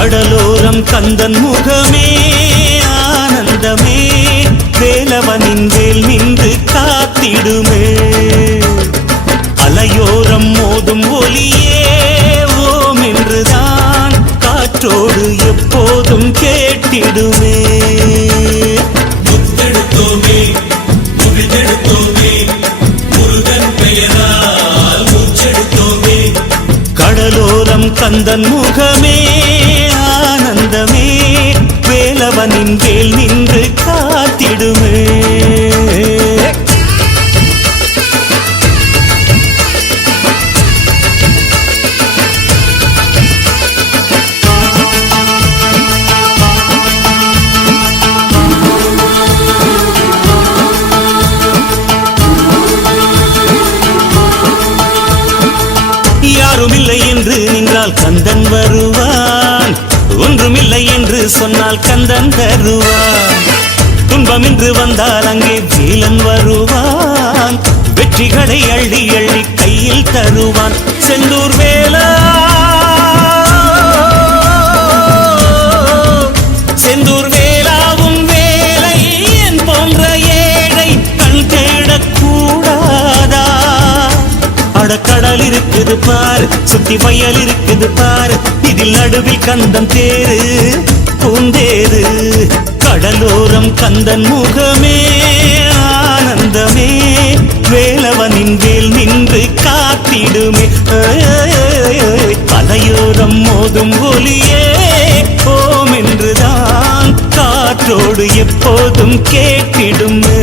கடலோரம் கந்தன் முகமே ஆனந்தமே வேலவனின் வேல் நின்று காத்திடுமே அலையோரம் மோதும் ஒலியே ஓம் என்றுதான் காற்றோடு எப்போதும் கேட்டிடுமே முத்தெடுத்தோமே முகிழ்ந்தெடுத்தோமே முருகன் பெயரால் மூச்செடுத்தோமே கடலோரம் கந்தன் முகமே ஆனந்தமே வேலவனின் வேல் நின்று காத்திடுமே யாருமில்லை என்று நின்றால் கந்தன் வருவான் ஒன்றுமில்லை என்று சொன்னால் கந்தன் தருவான் துன்பம் என்று வந்தால் அங்கே வேலன் வருவான் வெற்றிகளை அள்ளி அள்ளி கையில் தருவான் செந்தூர் வேலா செந்தூர் வேலாவும் வேலை என் போன்ற ஏழை கண் தேடக்கூடாதா கடல் இருக்குது பாரு சுத்தி வயல் இருக்குது பாரு இதில் நடுவில் கந்தன் தேரு பூந்தேரு கடலோரம் கந்தன் முகமே ஆனந்தமே வேலவனின் வேல் நின்று காத்திடுமே அலையோரம் மோதும் ஒலியே ஓம் என்றுதான் காற்றோடு எப்போதும் கேட்டிடுமே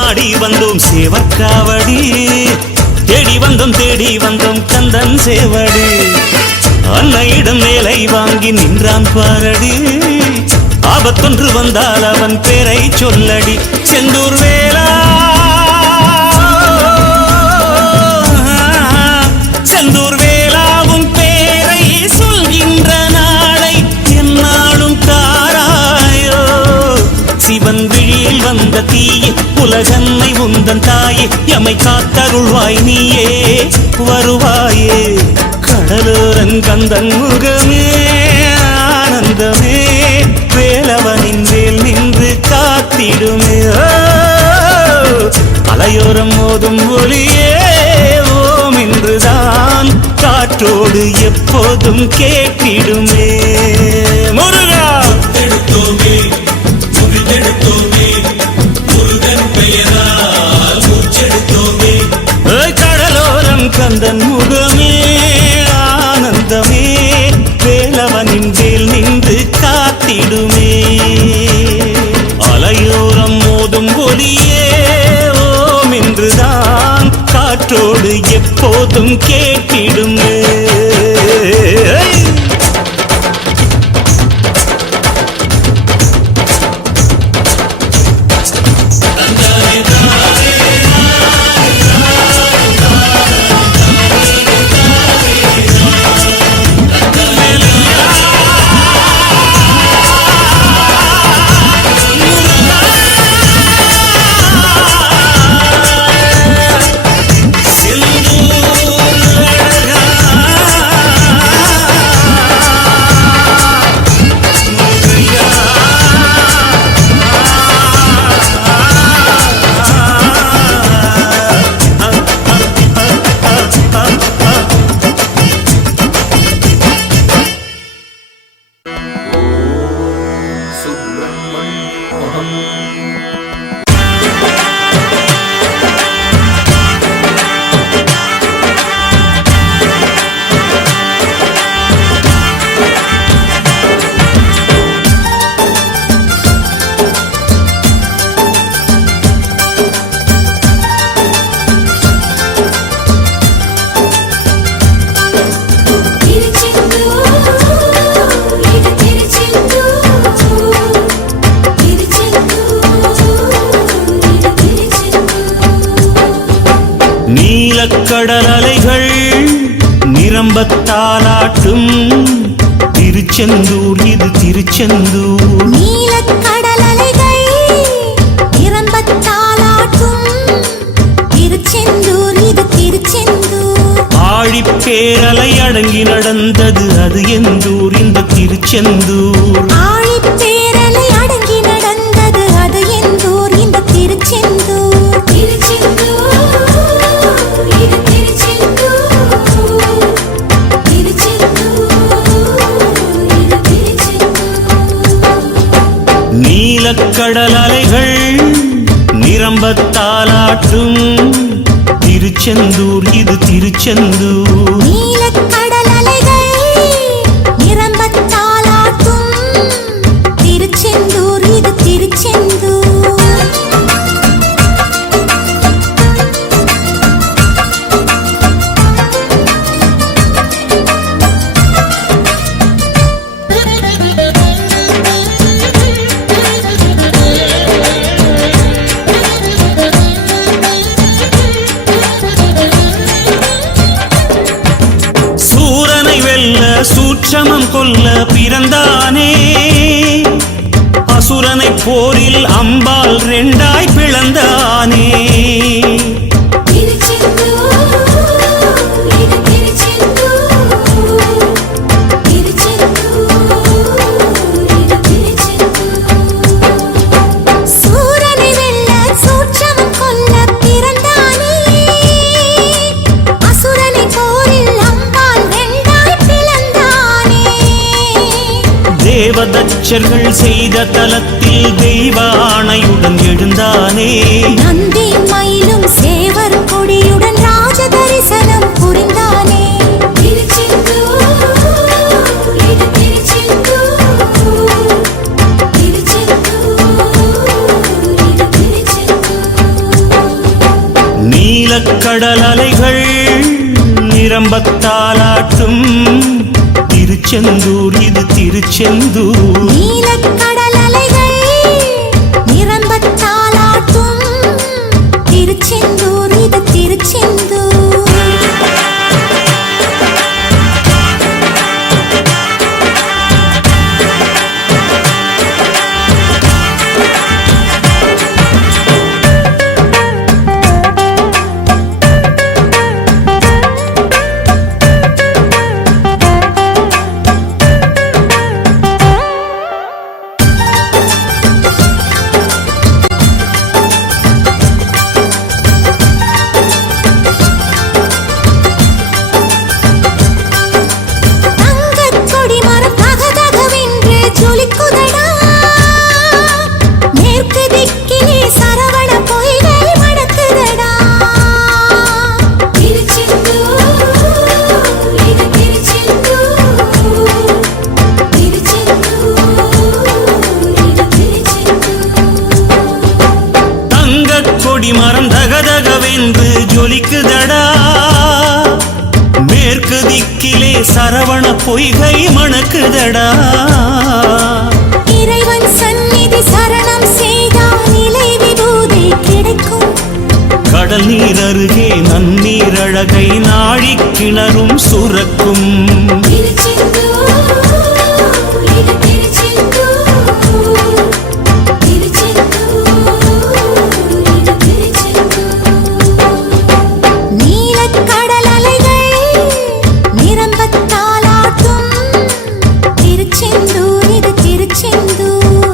ஆடி வந்தோம் சேவக்காவடி தேடி வந்தோம் கந்தன் சேவடி அன்னையிடம் வேலை வாங்கி நின்றான் பாரடி ஆபத்தொன்று வந்தால் அவன் பேரை சொல்லடி செந்தூர் வேலா செந்தூர் வேலாவும் பேரை சொல்கின்ற நாளை என்னாலும் தாராயோ சிவன் விழியில் வந்த தீயே உலகன்னை உந்தன் தாயே எமை காத்தருள்வாய் நீயே வருவாயே கடலோரன் கந்தன் முகமே ஆனந்தமே வேலவனின் வேல் நின்று காத்திடுமே அலையோரம் மோதும் ஒலியே ஓம் என்றுதான் காற்றோடு எப்போதும் கேட்டிடுமே முருகா முத்தெடுத்தோமே முகிழ்ந்தெடுத்தோமே முருகன் பெயரால் மூச்செடுத்தோமே கடலோரம் கந்தன் முகமே ஆனந்தமே வேலவனின் வேல் நின்று காத்திடுமே அலையோரம் மோதும் ஒலியே ஓம் என்றுதான் காற்றோடு எப்போதும் கேட்டிடுமே நீலக்கடல் அலைகள் நிரம்பத்தாலாட்டும் திருச்செந்தூர் இது திருச்செந்தூர். நீலக்கடல் அலைகள் நிரம்பத்தாலாட்டும் திருச்செந்தூர் இது திருச்செந்தூர். ஆழிப்பேரலை அடங்கி நடந்தது அது எந்தூர் இந்த திருச்செந்தூர். ஆழிப்பேரலை அடங்கி நடந்தது அது எந்தூர் இந்த திருச்செந்தூர். திருச்செந்தூர் இது திருச்செந்தூர். திருச்செந்தூர் இது திருச்செந்தூர். நீலக்கடல் அலைகள் நிரம்பத்தாலாட்டும் திருச்செந்தூர் இது திருச்செந்தூர். நீலக்கடல் அலைகள் நிரம்பத்தாலாட்டும் திருச்செந்தூர் இது திருச்செந்தூர். சூட்சமம் கொல்ல பிறந்தானே அசுரனை போரில் அம்பால் ரெண்டாய் பிளந்தானே. தேவதச்சர்கள் செய்த தலத்தில் தெய்வ ஆணையுடன் எழுந்தானே. நந்தி மயிலும் சேவர் கொடியுடன் ராஜ தரிசனம் புரிந்தானே. நீலக்கடல் அலைகள் நிரம்பத்தாலாட்டும் திருச்செந்தூர் இது திருச்செந்தூர். நீலக்கடல் அலைகள் நிரம்பத்தாலாட்டும் திருச்செந்தூர் இது திருச்செந்தூர். மரம் தகதகவென்று ஜொலிக்குதடா மேற்கு திக்கிலே சரவண பொய்கை மணக்குதடா. இறைவன் சந்நிதி சரணம் செய்தால் நிலை விபூதி கிடைக்கும். கடல் நீர் அருகே நன்னீர் அழகை நாழிக் கிணறும் சுரக்கும்.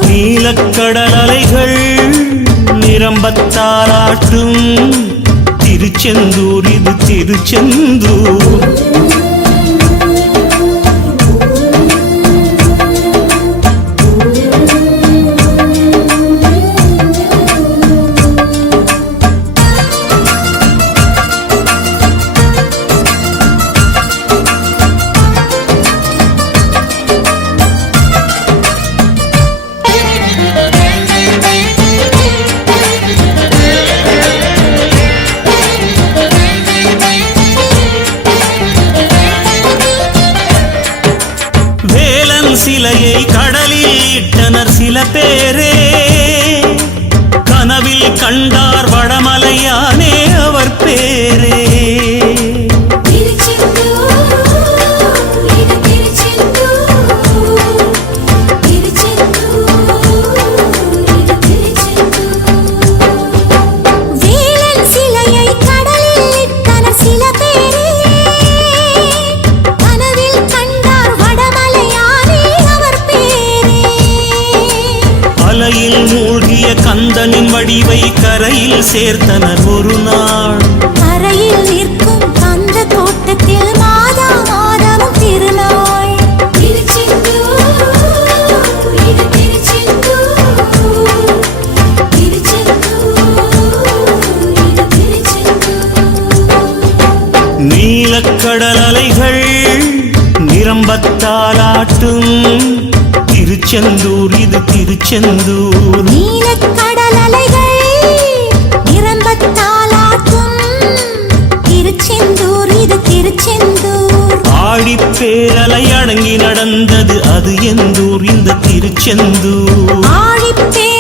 நீலக்கடல் அலைகள் நிரம்பத்தாலாட்டும் திருச்செந்தூர் இது திருச்செந்தூர். சேர்த்தனர் ஒரு நாள். கரையில் நிற்கும் அந்த தோட்டத்தில் மாதா மாதமும் திருநாள். திருச்செந்தூர், இது திருச்செந்தூர். திருச்செந்தூர், இது திருச்செந்தூர். நீலக்கடல் அலைகள் நிரம்பத்தாலாட்டும் திருச்செந்தூர், இது திருச்செந்தூர். நீலக்கடல் அலைகள் நிரம்பத்தாலாட்டும் திருச்செந்தூர், இது திருச்செந்தூர். ஆழிப்பேரலை அடங்கி நடந்தது அது எந்தூர், இந்த திருச்செந்தூர். ஆழிப்பேரலை